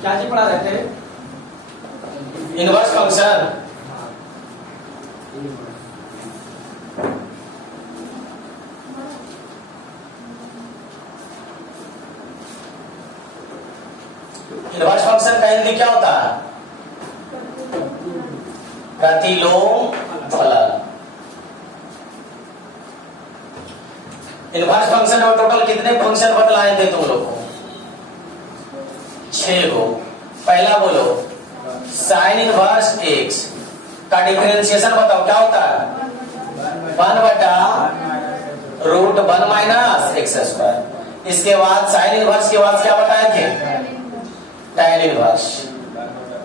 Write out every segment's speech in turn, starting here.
क्या चीज पढ़ा रहे थे? Inverse function. इनवर्स फंक्शन का हिंदी क्या होता है? प्रतिलोम फलन। इनवर्स फंक्शन में टोटल कितने फंक्शन बतलाए थे तुम लोग को? 6 को। पहला बोलो, साइन इनवर्स एक्स का डिफरेंशिएशन बताओ क्या होता है? 1/√1 माइनस एक्स स्क्वायर। इसके बाद साइन इनवर्स के बाद क्या बताए थे? Tan inverse.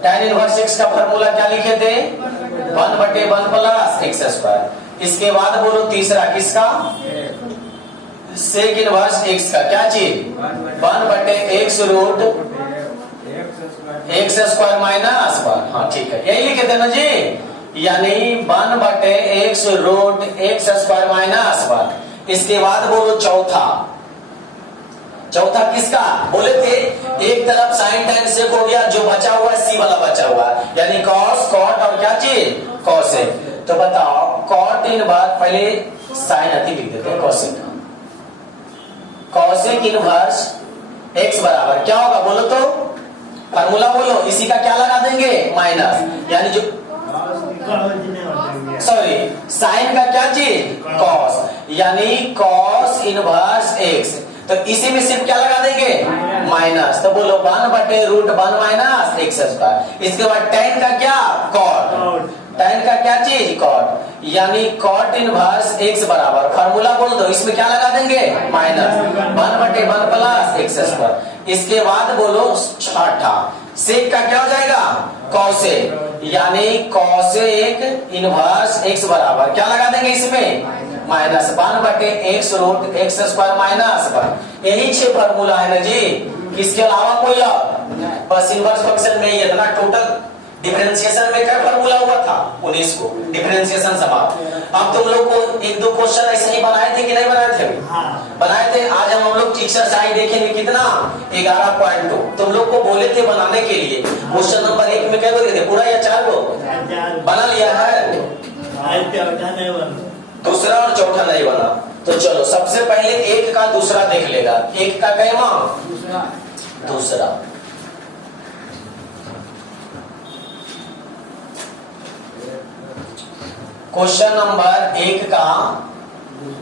Tan inverse x का फॉर्मूला क्या लिखे थे? 1/1 प्लस एक्स स्क्वायर। इसके बाद बोलो तीसरा किसका? सेक इनवर्स एक्स का क्या चीज? 1/x√x square minus 1। हाँ ठीक है, यही लिखे थे ना जी, यानी 1/x√x स्क्वायर माइनस 1। इसके बाद बोलो चौथा। चौथा किसका? बोले थे एक तरफ साइन टैन सेक हो गया, जो बचा हुआ है सी वाला बचा हुआ है, यानी कॉस कॉट और क्या चीज? कॉसेक। तो बताओ कॉट इनवर्स, पहले साइन अति लिख देते हैं कॉसेक। कॉसेक इनवर्स एक्स बराबर क्या होगा बोलो तो? फार्मूला बोलो, इसी का क्या लगा देंगे? माइनस, यानी जो सॉरी साइन का क्या चीज? कॉस, यानी कॉस इनवर्स एक्स। तो इसी में सिर्फ क्या लगा देंगे? माइनस। तो बोलो 1/√1 माइनस एक्स स्क्वायर। इसके बाद टैन का क्या? कॉट। टैन का क्या चीज? कॉट, यानी कॉट इनवर्स एक्स बराबर, फार्मूला बोल दो, इसमें क्या लगा देंगे? Minus 1/1 plus x square. इसके बाद बोलो छठा, सेक का क्या हो जाएगा? कॉसेक, यानी कॉसेक इनवर्स एक्स बराबर क्या लगा देंगे इसमें? Minus 1/x√x square minus 1। यही 6 फॉर्मूला है ना जी, किसके अलावा कोई और? बस इनवर्स फंक्शन में ये इतना टोटल डिफरेंशिएशन में क्या फॉर्मूला हुआ था? 19 को डिफरेंशिएशन समाप्त। अब तुम लोग को 1-2 क्वेश्चन ऐसे ही बनाए थे कि नहीं बनाए थे? बनाए थे। आज हम लोग एक्सरसाइज देखेंगे कितना? 11.2। तुम लोग को बोले थे बनाने के लिए, क्वेश्चन नंबर 1 में क्या बोले थे? पूरा या 4 को बना लिया है? दूसरा और चौथा नहीं बना। तो चलो सबसे पहले एक का दूसरा देख लेगा। एक का कहमा दूसरा। क्वेश्चन नंबर 1 का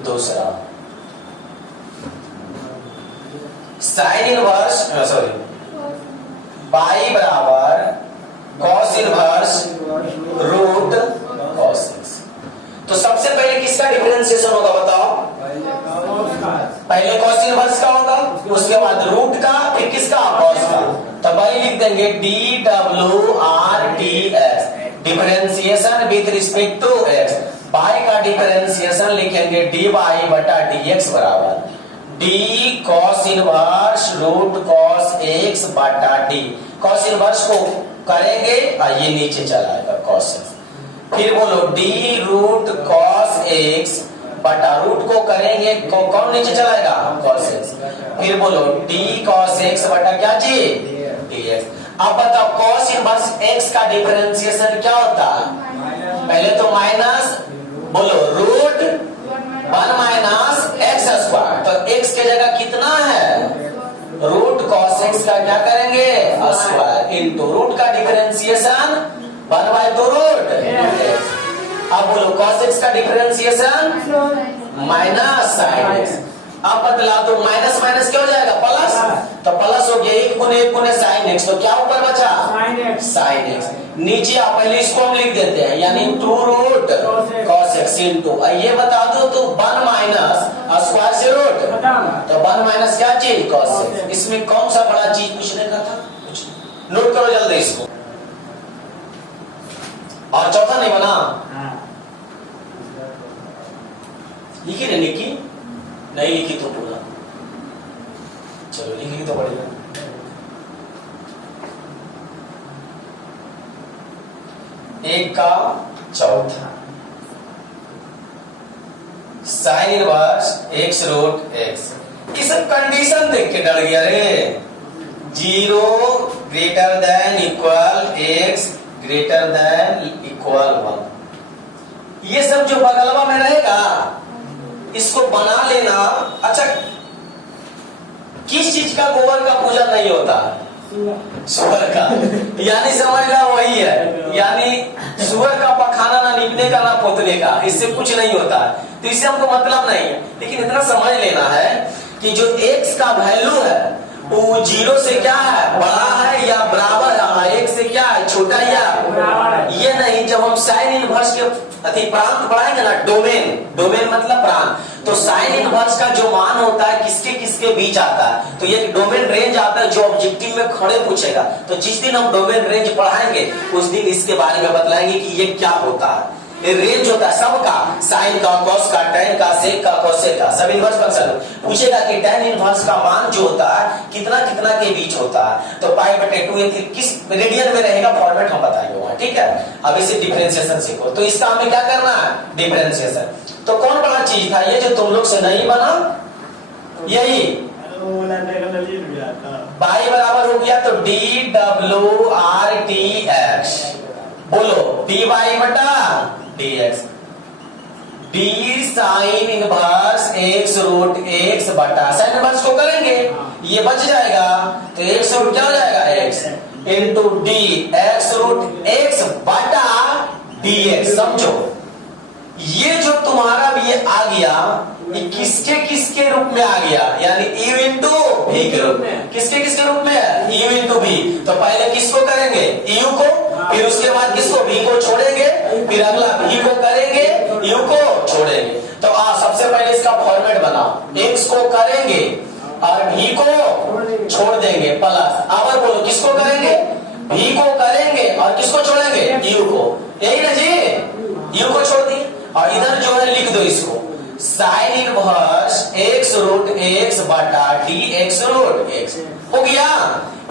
दूसरा, साइन इनवर्स सॉरी बाई बराबर cos inverse root cos x. तो सबसे पहले किसका डिफरेंशिएशन होगा बताओ? पहले कॉस इनवर्स का होगा, उसके बाद रूट का, फिर किसका? कॉस का। तो भाई लिख देंगे DWRTS, differentiation with respect to x. Y का डिफरेंशिएशन लिखेंगे dy/dx बराबर d cos inverse root cos x बटा d। cos इनवर्स को करेंगे और ये नीचे चला आएगा cos x। फिर बोलो d रूट cos x बटा रूट को करेंगे कौन नीचे चलाएगा? cos x। फिर बोलो d cos x बटा क्या चीज? dx। अब बताओ cos इनवर्स x का डिफरेंशिएशन क्या होता है? पहले तो माइनस, बोलो रूट 1 माइनस एक्स स्क्वायर। तो x के जगह कितना है? रूट cos x का क्या करेंगे? स्क्वायर इनटू रूट का डिफरेंशिएशन 1/2 रूट। अब बोलो cos x का डिफरेंशिएशन माइनस साइन x। अब बदला तो माइनस माइनस क्या हो जाएगा? प्लस। तो प्लस हो गया 1 गुने साइन x। तो क्या ऊपर बचा? Sine x। नीचे आप पहले इसको हम लिख देते हैं, यानी 2 रूट cos x इनटू ये बता दो तो 1 माइनस स्क्वायर से रूट। तो 1 माइनस क्या चीज? cos x। इसमें कौन सा बड़ा चीज पूछने का था? कुछ नोट करो जल्दी इसको। और चौथा नहीं बना? लिखी नहीं लिखी? नहीं लिखी तो पूरा चलो लिखी तो पड़ेगा। एक का चौथा, sine inverse x root x. ये सब कंडीशन देख के डर गया रे। 0 greater than equal x greater than equal 1। ये सब जो बगलवा में रहेगा इसको बना लेना। अच्छा, किस चीज का गोबर का पूजा नहीं होता? सुअर का। यानी समझ ला वही है, यानी सुअर का पखाना ना नीपने का ना पोतने का, इससे कुछ नहीं होता। तो इससे हमको मतलब नहीं है, लेकिन इतना समझ लेना है कि जो x का वैल्यू है वो 0 से क्या है, बड़ा है या बराबर है, 1 से क्या है, छोटा या ये नहीं। जब हम साइन इनवर्स के प्रांत बढ़ाएंगे ना, डोमेन मतलब प्रांत, तो साइन इनवर्स का जो मान होता है किसके किसके बीच आता है, तो ये डोमेन रेंज आता है जो ऑब्जेक्टिव में खड़े पूछेगा। तो जिस दिन हम डोमेन रेंज पढ़ाएंगे उस दिन इसके बारे में बतलाएंगे कि ये क्या होता है। ये रेंज होता है सबका, साइन का, कॉस का, टैन का, सेक का, कोसेक का, सब इनवर्स फंक्शन पूछेगा कि टैन इनवर्स का मान जो होता है कितना कितना के बीच होता है। तो पाई बटे 2 ये किस रेडियन में रहेगा, फॉर्मेट हम बताएंगे वहां, ठीक है। अब इसे डिफरेंशिएशन सीखो। तो इसका हमें क्या करना है, डिफरेंशिएशन। तो कौन बड़ा चीज था ये जो तुम लोग से नहीं बना, यही बाई बराबर हो गया। तो डी डब्ल्यू आर टी एक्स, बोलो डी वाई बटा d x, d sine inverse x root x बटा, साइन इनवर्स को करेंगे ये बच जाएगा, तो एक्स रूट क्या हो जाएगा, x into d x root x बटा डी एक्स। समझो ये जो तुम्हारा भी ये आ गया, ये किसके किसके रूप में आ गया, यानी u इंटू v के रूप में। किसके किसके रूप में, u इंटू v। तो पहले किसको करेंगे, u को, फिर उसके बाद किसको, v को छोड़ेंगे, फिर अगला v को करेंगे, u को छोड़ेंगे। तो सबसे पहले इसका फॉर्मेट बनाओ, x को करेंगे और v को छोड़ देंगे प्लस, अब बोलो किसको करेंगे, v को करेंगे और किसको छोड़ेंगे, u को। यही ना जी, u को छोड़ दिए और इधर जो है लिख दो इसको, sine inverse x root x बटा डी एक्स रूट एक्स हो गया।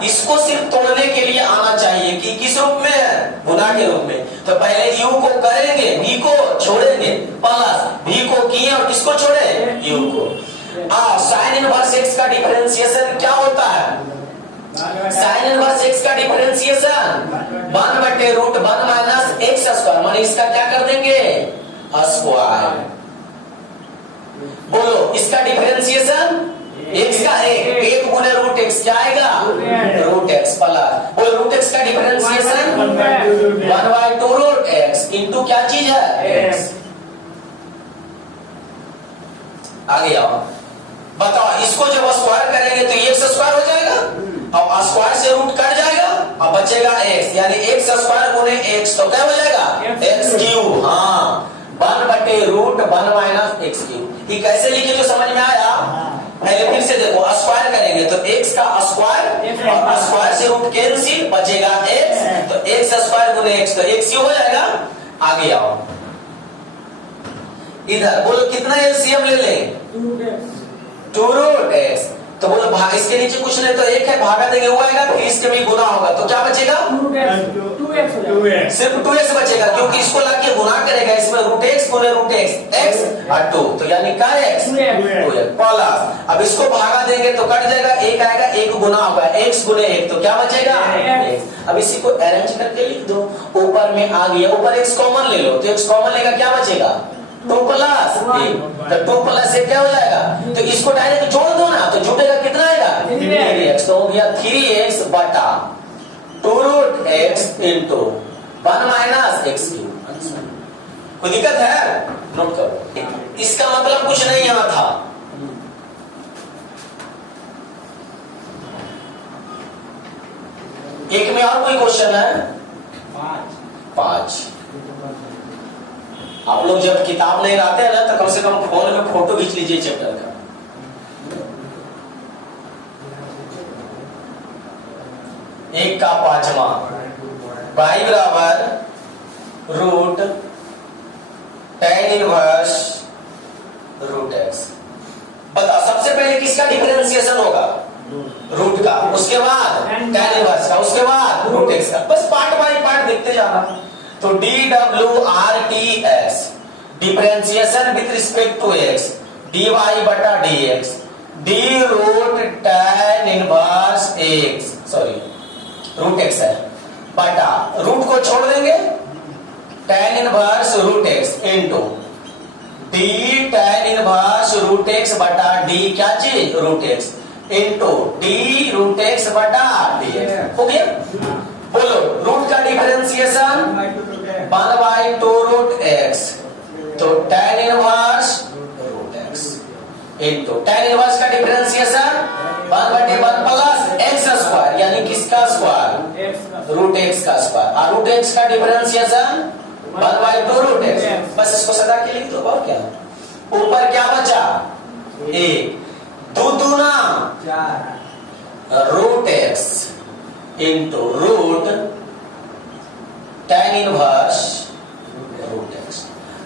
इसको सिर्फ तोड़ने के लिए आना चाहिए कि किस रूप में है, गुना के रूप में। तो पहले u को करेंगे, v को छोड़ेंगे प्लस, v को किए और किसको छोड़े, u को। साइन इनवर्स एक्स का डिफरेंशिएशन क्या होता है, साइन इनवर्स एक्स का डिफरेंशिएशन 1 बटे रूट 1 माइनस एक्स स्क्वायर, माने इसका क्या कर देंगे, स्क्वायर। बोलो इसका डिफरेंशिएशन x का एक गुने रूट x क्या आएगा, रूट x प्लस, बोलो रूट x का डिफरेंशिएशन 1/2 रूट x इंटू क्या चीज है, x। आगे आओ, बताओ इसको जब स्क्वायर करेंगे तो x स्क्वायर हो जाएगा और स्क्वायर से रूट कट जाएगा और बचेगा x, यानी x स्क्वायर गुने x तो क्या हो जाएगा, x क्यूब। हाँ, 1 बटे रूट 1 माइनस एक्स क्यूब। ये कैसे लिखे जो समझ में आया, पहले फिर से देखो, स्क्वायर करेंगे तो x का स्क्वायर और स्क्वायर से रूट कैंसिल, बचेगा x, तो x स्क्वायर गुने x तो x क्यूब हो जाएगा। आगे आओ, इधर बोलो कितना एलसीएम ले लें, 2 रूट x। तो बोलो भाग, इसके नीचे कुछ नहीं तो एक है, भागा देंगे वो आएगा, फिर इसके भी गुना होगा तो क्या बचेगा, 2x, सिर्फ 2x बचेगा, क्योंकि इसको लाके गुना करेगा, इसमें रूट x गुने रूट x और 2, तो यानी क्या x, 2x प्लस। अब इसको भागा देंगे तो कट जाएगा, एक आएगा, एक गुना होगा, x गुने 1 तो क्या बचेगा, x। अब इसी को अरेंज करके लिख दो, ऊपर में आ गया, ऊपर x कॉमन ले लो, तो x कॉमन लेगा क्या बचेगा, 2 प्लस 1, तो 2 प्लस 1 क्या हो जाएगा, तो इसको डायरेक्ट जोड़ दो ना, तो जुटेगा कितना आएगा, 3x। तो हो गया 3x बटा 2 root x into 1 minus x cube. कोई दिक्कत है, नोट करो। इसका मतलब कुछ नहीं यहाँ था, एक में और कोई क्वेश्चन है, 5। आप लोग जब किताब नहीं लाते हैं ना तो कम से कम फोन में फोटो खींच लीजिए चैप्टर का। एक का 5वां, y बराबर root tan inverse root x। बता सबसे पहले किसका डिफरेंशिएशन होगा, रूट का, उसके बाद tan इनवर्स का, उसके बाद रूट x का, बस पार्ट बाय पार्ट देखते जाना। तो डी डब्ल्यू r t s differentiation with respect to x, d y बटा d x, d root tan inverse x, sorry root x है, बटा रूट को छोड़ देंगे, tan inverse root x into d tan inverse root x बटा d क्या चीज root x into d root x बटा डी एक्स। हो गया? बोलो रूट का डिफरेंशिएशन 1/2 रूट एक्स, तो tan inverse root x into tan inverse का डिफरेंशिएशन 1/1 प्लस एक्स स्क्वायर, यानी किसका स्क्वायर रूट एक्स का स्क्वायर, और रूट एक्स का डिफरेंशिएशन 1/2 रूट एक्स। बस इसको सदा के लिख दो, और क्या ऊपर क्या बचा एक, दो दूना root x into root tan inverse root x,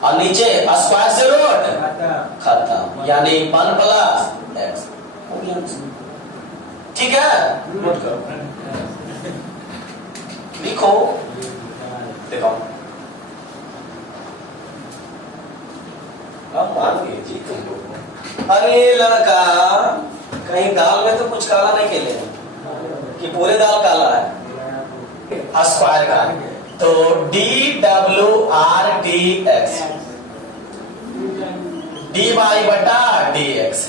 और नीचे स्क्वायर से रूट खत्म, यानी 1 प्लस एक्स। ठीक है, नोट करो, लिखो, देखो अब मान गए जी तुमको। अरे लड़का कहीं दाल में तो कुछ काला नहीं खेले कि पूरे दाल काला है, स्क्वायर का, तो डी डब्ल्यू r d x d y बटा d x,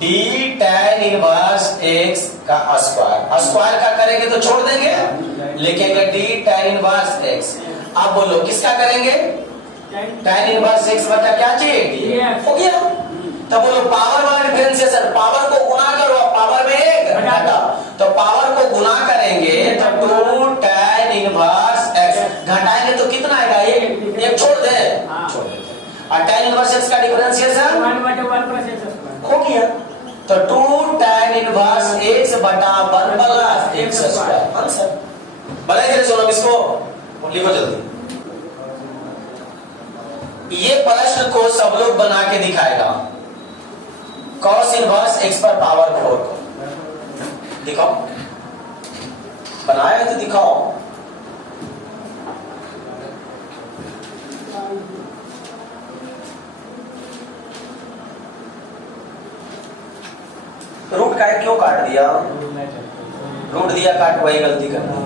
d tan inverse x का स्क्वायर, स्क्वायर का करेंगे तो छोड़ देंगे, लिखेंगे डी tan इनवर्स एक्स। अब बोलो किसका करेंगे, tan इनवर्स एक्स बटा क्या चाहिए, हो गया। तो बोलो पावर वाला डिफरेंशिएशन, पावर को गुना करो, पावर में एक घटा, तो पावर को गुना करेंगे तो 2 tan इनवर्स एक्स, घटाएंगे तो कितना आएगा, एक छोड़ दे, छोड़ दे, और tan इनवर्स एक्स का डिफरेंशिएशन 1/1 हो गया, तो 2 tan इनवर्स एक्स बटा 1 प्लस एक्स स्क्वायर आंसर। बनाए जरा सोनम इसको, लिखो जल्दी। ये प्रश्न को सब लोग बना के दिखाएगा, cos इनवर्स x पर पावर 4 को दिखाओ, बनाया तो दिखाओ। रूट का क्यों काट दिया, रूट दिया काट, वही गलती कर दी।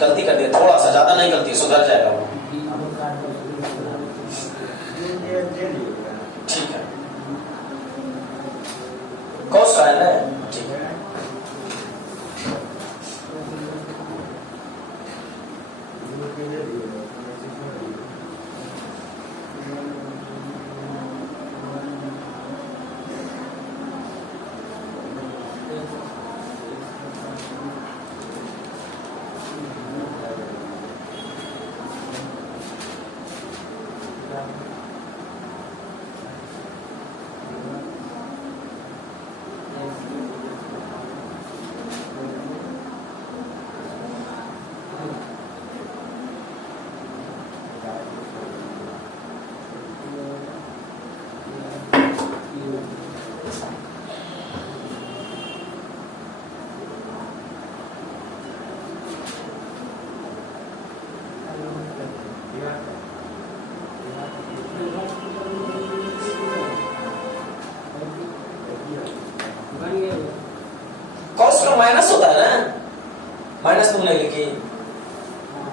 गलती कर दिया, थोड़ा सा, ज्यादा नहीं गलती, सुधर जाएगा वो। ठीक है, कॉस का है ना, ठीक है। कॉस का माइनस होता है ना, माइनस तुमने लिखी,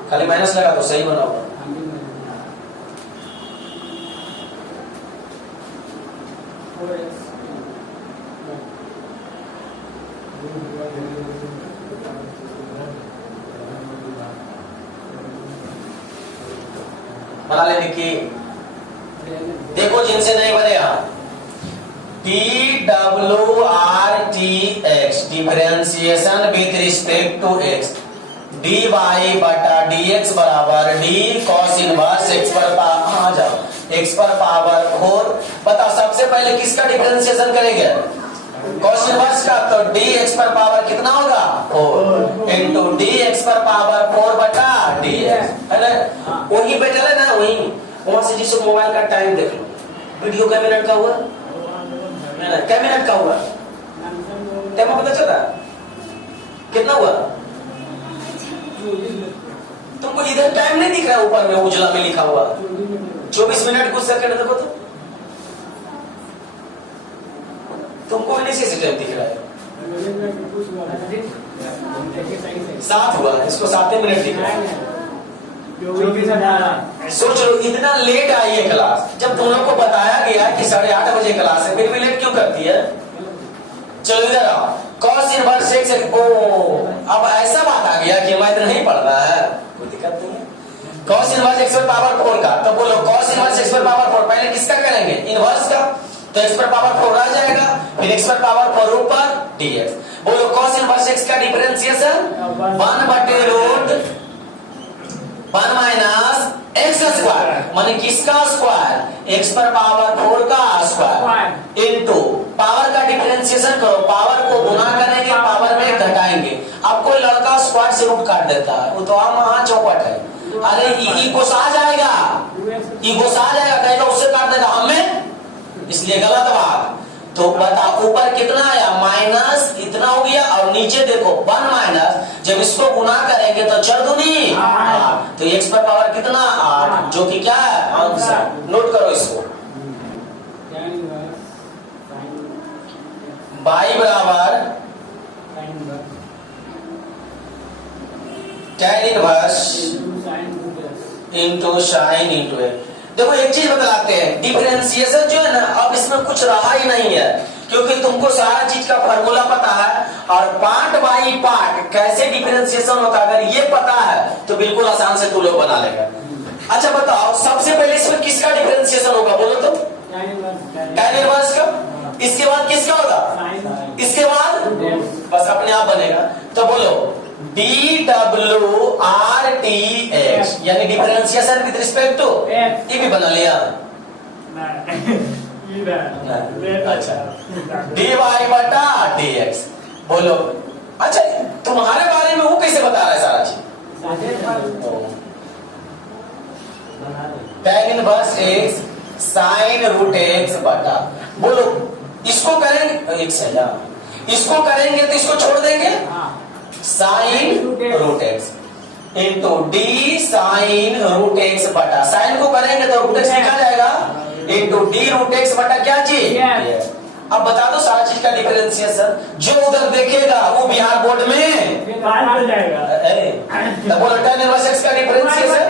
खाली माइनस लगा तो सही बना होगा। बना ले निकी, देखो जिनसे नहीं बनेगा, पी डब्ल्यू r t x differentiation with respect to x, d y बटा डी एक्स बराबर डी कॉस इनवर्स एक्स पर आ जाओ, एक्स पर पावर 4। बता सबसे पहले किसका डिफरेंशिएशन करेंगे, कॉस इनवर्स का, तो डी एक्स पर पावर कितना होगा 4 इंटू डी एक्स पर पावर 4 बटा डी एक्स, है ना। वही बैठा है ना, वही वहां से जिसको मोबाइल का टाइम देख लो, वीडियो कै मिनट का हुआ, कै मिनट का हुआ, टाइम पता चला कितना हुआ, तुमको इधर टाइम नहीं दिख रहा, ऊपर में उजला में लिखा हुआ 24 मिनट कुछ सेकंड, देखो तो कैसे स्टेप दिख रहा है? 7 हुआ, इसको 7 मिनट दिख रहा है। सोच लो इतना लेट आई है क्लास, जब तुम लोग को बताया गया कि 8:30 बजे क्लास है, फिर भी लेट क्यों करती है? चलो इधर आओ, cos इनवर्स x, ओ अब ऐसा बात आ गया कि हमारे नहीं पढ़ना है, कोई दिक्कत नहीं है। cos इनवर्स x पर पावर 4 का, तो बोलो cos इनवर्स x पर पावर 4, पहले किसका करेंगे? इनवर्स का, तो x पर पावर 4 आ जाएगा, फिर x पर पावर 4 ऊपर dx। बोलो cos इनवर्स x का डिफरेंशिएशन 1/√1 माइनस x स्क्वायर, माने किसका स्क्वायर? x पर पावर 4 का स्क्वायर इनटू पावर का डिफरेंशिएशन करो, पावर को गुना करेंगे, पावर में घटाएंगे। अब कोई लड़का स्क्वायर से रूट काट देता है, वो तो महा चौपट है। अरे ई गुस्सा जाएगा, ई गुस्सा जाएगा, कहेगा उससे काट देगा हमें, इसलिए गलत बात। तो बता ऊपर कितना आया? माइनस इतना हो गया, और नीचे देखो 1 माइनस, जब इसको गुना करेंगे तो 4 दूनी 8, तो x पर पावर कितना? 8, जो कि क्या है? आंसर। नोट करो इसको, y बराबर tan inverse into sine into a. देखो एक चीज बतलाते हैं, डिफरेंशिएशन जो है ना, अब इसमें कुछ रहा ही नहीं है, क्योंकि तुमको सारा चीज का फार्मूला पता है, और पार्ट बाई पार्ट कैसे डिफरेंशिएशन होता है अगर ये पता है तो बिल्कुल आसान से तू लोग बना लेगा। अच्छा बताओ, सबसे पहले इसमें किसका डिफरेंशिएशन होगा? बोलो तो tan इनवर्स का, इसके बाद किसका होगा? इसके बाद बस अपने आप बनेगा। तो बोलो dWRTX, यानी डिफरेंशिएशन विद रिस्पेक्ट टू, ये भी बना लिया? अच्छा, dy/dx। बोलो अच्छा, तुम्हारे बारे में वो कैसे बता रहा है सारा चीज? tan inverse x sin root x बटा, बोलो इसको करेंगे x है, इसको करेंगे तो इसको छोड़ देंगे, sine root x into d sine root x बटा, साइन को करेंगे तो रूट एक्स लिखा जाएगा, इंटू डी रूट एक्स बटा क्या चीज? अब बता दो सारा चीज का डिफरेंशिएशन, जो उधर देखेगा वो बिहार बोर्ड में तो बोलो tan इनवर्स x का डिफरेंशिएशन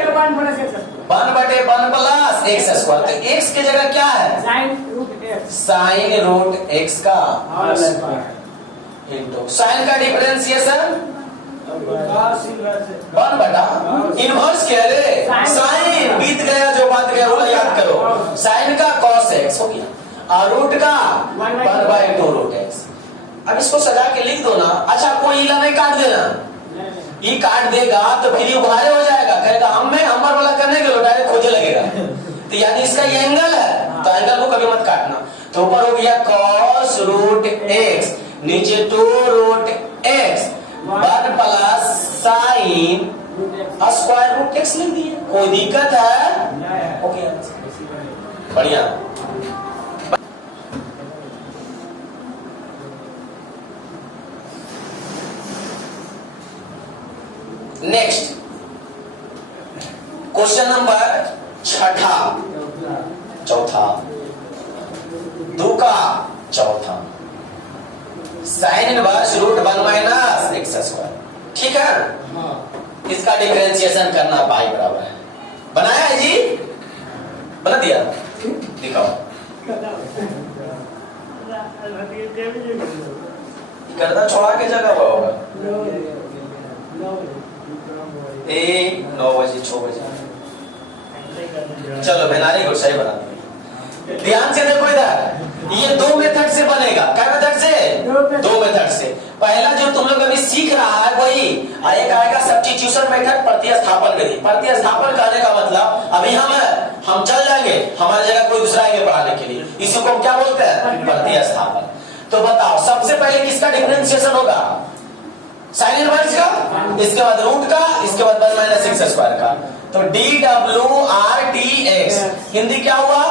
1/1 प्लस x स्क्वायर, तो x की जगह क्या है? साइन रूट x का इंटू साइन का डिफरेंशिएशन 1 बटा इनवर्स क्या रे? साइन, बीत गया जो बात गया वो याद करो, साइन का cos x हो गया, और रूट का 1/2 रूट x। अब इसको सजा के लिख दो ना। अच्छा कोई इला नहीं काट देना, ये काट देगा तो फिर ये उभारे हो जाएगा, कहेगा हमारे वाला करने के लो, डायरेक्ट खोजे लगेगा, तो यानी इसका ये एंगल है, तो एंगल को कभी मत काटना। तो ऊपर हो गया cos रूट x, नीचे 2 root x 1 plus sine square root x लिख दिए, कोई दिक्कत है? ओके बढ़िया। नेक्स्ट क्वेश्चन नंबर 4 2 का 4 sine inverse root 1 minus x square, ठीक है? इसका डिफरेंशिएशन करना पाई बराबर है, बनाया है जी? बना दिया? दिखाओ, गर्दन छोड़ा के जगह हुआ होगा 9 बजे 6 बजे। चलो बेनारी को सही बना दिया। ध्यान से देखो इधर, ये 2 मेथड से बनेगा। क्या मेथड से? 2 मेथड से। पहला जो तुम लोग अभी सीख रहा है वही, और एक आएगा सब्स्टिट्यूशन मेथड, प्रतिस्थापन विधि। प्रतिस्थापन करने का मतलब अभी हम चल जाएंगे, हमारी जगह कोई दूसरा आएंगे पढ़ाने के लिए, इसी को हम क्या बोलते हैं? प्रतिस्थापन। तो बताओ सबसे पहले किसका डिफरेंशिएशन होगा? साइन इनवर्स का, इसके बाद रूट का, इसके बाद 1 माइनस एक्स स्क्वायर का। तो dWRTX हिंदी क्या हुआ?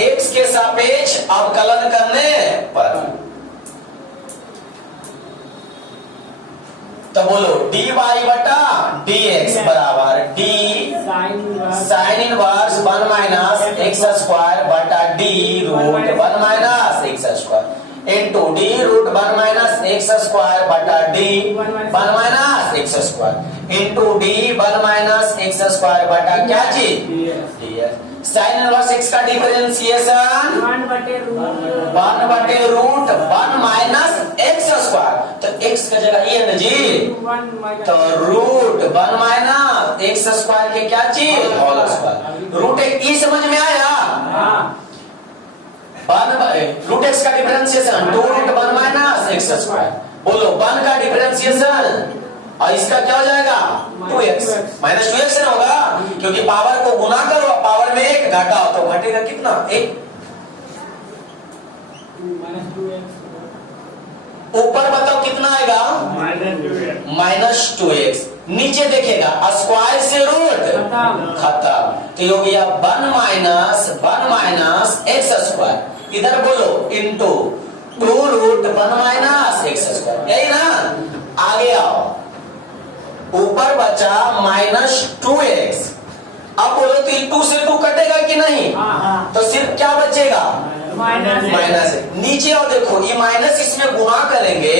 x के सापेक्ष अवकलन करने पर। तो बोलो dy बटा dx बराबर d sine inverse 1 minus x square बटा d root 1 minus x square into d root 1 minus x square बटा d 1 minus x square into d 1 minus x square बटा क्या चीज साइन इनवर्स एक्स का differentiation 1 बटे root 1 minus x square. तो x का जगह ये है ना जी, तो रूट 1 माइनस एक्स स्क्वायर के क्या चीज होल स्क्वायर। रूट एक ई समझ में आया? रूट एक्स का differentiation 2 root 1 minus x square. बोलो 1 का डिफरेंशिएशन और इसका क्या हो जाएगा 2x माइनस 2x ना होगा, क्योंकि पावर को गुना करो पावर में एक घटाओ तो घटेगा कितना 1। ऊपर बताओ कितना आएगा माइनस 2x। नीचे देखेगा स्क्वायर से रूट खत्म, तो हो गया 1 माइनस एक्स स्क्वायर। इधर बोलो into 2 root 1 minus x square, यही ना। आगे आओ, ऊपर बचा माइनस 2x। अब बोलो तो 2 से 2 कटेगा कि नहीं? तो सिर्फ क्या बचेगा माइनस। नीचे और देखो ये माइनस इसमें गुणा करेंगे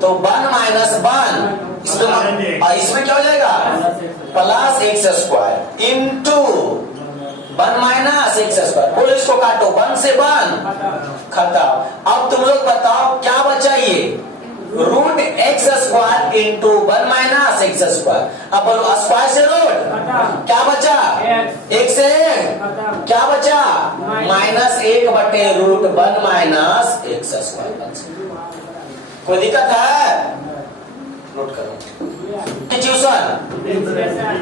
तो 1 माइनस 1 इसमें क्या हो जाएगा plus x square into 1 minus x square. बोलो इसको काटो 1 से 1 खत्म। अब तुम लोग बताओ क्या बचा ये root x square into 1 minus x square. अब बोलो स्क्वायर से रूट क्या बचा 1 से क्या बचा माइनस 1 बटे रूट 1 माइनस एक्स स्क्वायर। कोई दिक्कत है? नोट करो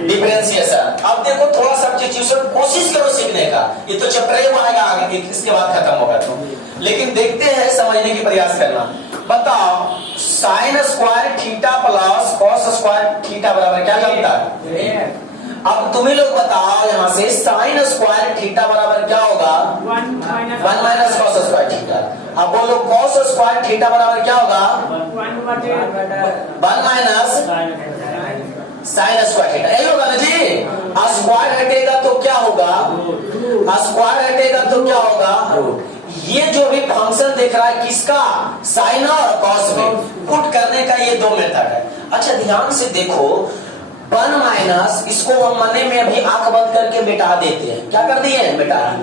डिफरेंशिएशन। अब देखो थोड़ा सब्स्टिट्यूशन कोशिश करो सीखने का, ये तो चैप्टर में आएगा आगे, इसके बाद खत्म होगा तो। लेकिन देखते हैं समझने की प्रयास करना। बताओ sign square theta plus cos square theta बराबर क्या जानता है? अब तुम्हें लोग बताओ यहाँ से साइन स्क्वायर थीटा बराबर क्या होगा 1 माइनस कॉस स्क्वायर थीटा। अब बोलो कॉस स्क्वायर थीटा बराबर क्या होगा 1 माइनस साइन स्क्वायर थीटा, यही होगा ना जी। स्क्वायर हटेगा तो क्या होगा स्क्वायर हटेगा तो क्या होगा। ये जो भी फंक्शन देख रहा है किसका साइन और कॉस में पुट करने का ये 2 मेथड है। अच्छा ध्यान से देखो 1 माइनस इसको हम मने में अभी आंख बंद करके मिटा देते हैं। क्या कर दिए मिटा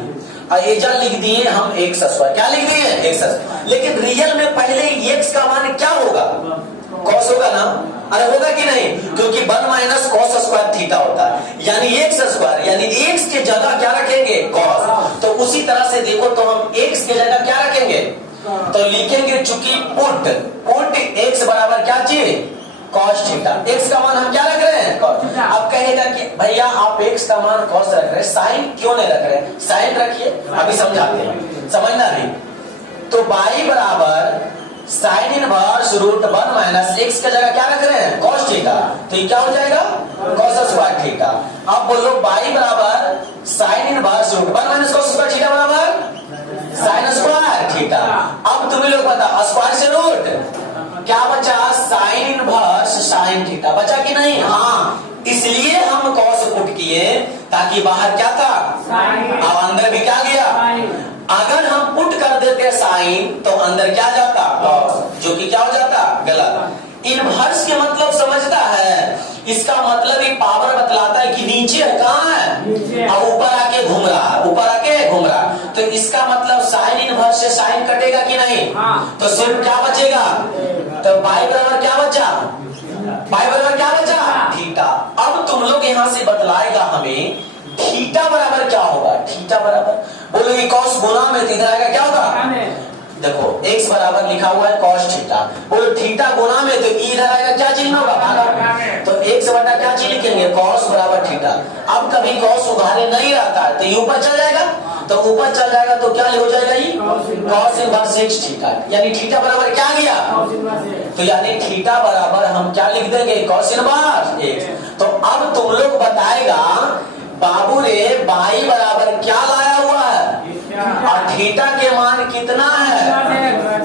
एजा लिख दिए हम एक्स स्क्वायर। क्या लिख दिए एक्स स्क्वायर, लेकिन रियल में पहले एक्स का मान क्या होगा कॉस होगा ना। अरे होगा कि नहीं, क्योंकि 1 माइनस कॉस स्क्वायर थीटा होता है यानी एक्स स्क्वायर, यानी एक्स के जगह क्या रखेंगे कॉस। तो उसी तरह से देखो तो हम एक्स के जगह क्या रखेंगे तो लिखेंगे चूंकि पुट एक्स बराबर क्या चीज कॉस थीटा। एक्स का मान हम क्या रख रहे हैं कॉस। अब कहेगा कि भैया आप एक्स का मान कॉस रख रहे हैं साइन क्यों नहीं रख रहे हैं, साइन रखिए अभी समझाते हैं, समझना नहीं। तो y बराबर sine inverse root 1 minus x का जगह क्या रख रहे हैं कॉस थीटा, तो ये क्या हो जाएगा कॉस स्क्वायर थीटा। अब बोलो y बराबर sine inverse root 1 minus cos square theta बराबर साइन स्क्वायर थीटा। अब तुम्हें लोग बता स्क्वायर से रूट क्या बचा साइन इनवर्स साइन थीटा बचा कि नहीं। हाँ इसलिए हम कॉस पुट किए ताकि बाहर क्या था अब अंदर भी क्या गया। अगर हम पुट कर देते साइन तो अंदर क्या जाता कॉस, जो कि क्या हो जाता गलत। इनवर्स के मतलब समझता है, इसका मतलब ये पावर बतलाता है कि नीचे कहाँ है और ऊपर आके घूम रहा है, ऊपर आके घूम रहा है। तो इसका मतलब साइन इनवर्स से साइन कटेगा कि नहीं, तो सिर्फ क्या बचेगा तो पाई बराबर क्या बचा पाई बराबर क्या बचा थीटा। अब तुम लोग यहाँ से बतलाएगा हमें थीटा बराबर क्या होगा। थीटा बराबर बोलो ये कॉस गुना में इधर आएगा क्या होगा। देखो x बराबर लिखा हुआ है कॉस थीटा, बोलो थीटा गुना में तो इधर आएगा क्या चिन्ह होगा भागा, तो x बटा क्या चीज लिखेंगे कॉस बराबर थीटा। अब कभी कॉस उधारे नहीं रहता है तो ये ऊपर चल जाएगा, तो ऊपर चल जाएगा तो क्या हो जाएगा ये कॉस इनवर्स x थीटा, यानी थीटा बराबर क्या गया तो यानी थीटा बराबर हम क्या लिख देंगे कॉस इनवर्स x। तो अब तुम लोग बताएगा बाबू रे y बराबर क्या लाया हुआ है और थीटा के मान कितना है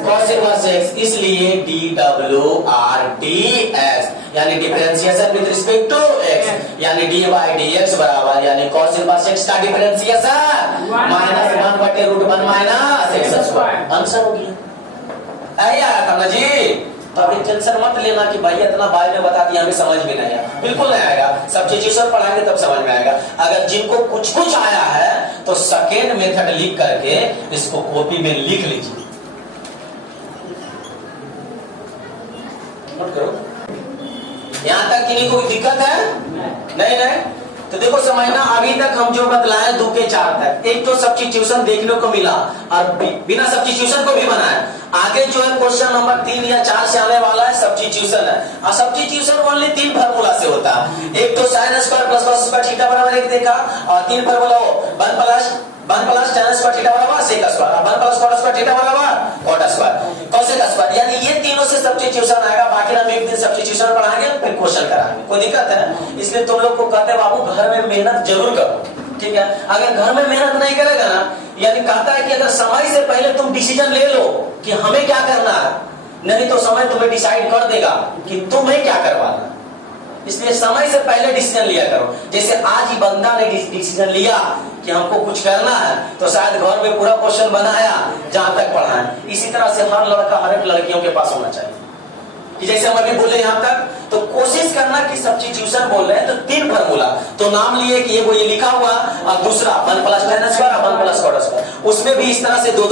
कॉस इनवर्स x, इसलिए DWRDS यानी यानी differentiation with respect to x, यानी dy dx बराबर यानी cos इनवर्स x का differentiation -1/√1 minus x square. Answer हो गया। आया करना जी। तो अभी टेंशन मत लेना कि भाई इतना बाय में बता दिया हमें समझ में नहीं आया, बिल्कुल नहीं आएगा। सब्स्टिट्यूशन पढ़ाएंगे तब समझ में आएगा। अगर जिनको कुछ कुछ आया है तो सेकेंड मेथड लिख करके इसको कॉपी में लिख लीजिए। नोट करो। यहां तक कि नहीं कोई दिक्कत है? नहीं। तो देखो समझना, अभी तक हम जो बतलाए 2 के 4 तक, एक तो सब्स्टिट्यूशन देखने को मिला और बिना सब्स्टिट्यूशन को भी बनाया। आगे जो है क्वेश्चन नंबर 3 या 4 से आने वाला है सब्स्टिट्यूशन है, और सब्स्टिट्यूशन ओनली 3 फार्मूला से होता है। एक तो sin square plus cos square theta बराबर 1 देखा, और 3 फार्मूला हो 1 प्लस tan स्क्वायर थीटा बराबर sec square, 1 plus cot square theta बराबर cot स्क्वायर, cosec स्क्वायर, यानी ये तीनों से सब्स्टिट्यूशन आएगा। बाकी हम एक दिन सब्स्टिट्यूशन पढ़ाएंगे फिर क्वेश्चन कराएंगे, कोई दिक्कत है? इसलिए तुम लोग को कहते हैं बाबू घर में मेहनत जरूर करो, ठीक है? अगर घर में मेहनत नहीं करेगा ना, यानी कहता है कि अगर समय से पहले तुम डिसीजन ले लो कि हमें क्या करना है, नहीं तो समय तुम्हें डिसाइड कर देगा कि तुम्हें क्या करवाना। इसलिए समय से पहले डिसीजन लिया करो। जैसे आज ही बंदा ने डिसीजन लिया कि हमको कुछ करना है, तो शायद घर में पूरा क्वेश्चन बनाया जहां तक पढ़ा है। इसी तरह से हर लड़का हर एक लड़कियों के पास होना चाहिए कि जैसे हम अभी बोले यहाँ तक, तो कोशिश करना कि सब्स्टिट्यूशन बोल रहे हैं तो 3 फार्मूला तो नाम लिए कि ये लिखा हुआ, और दूसरा 1 प्लस tan स्क्वायर और 1 प्लस cot स्क्वायर, उसमें भी इस तरह से 2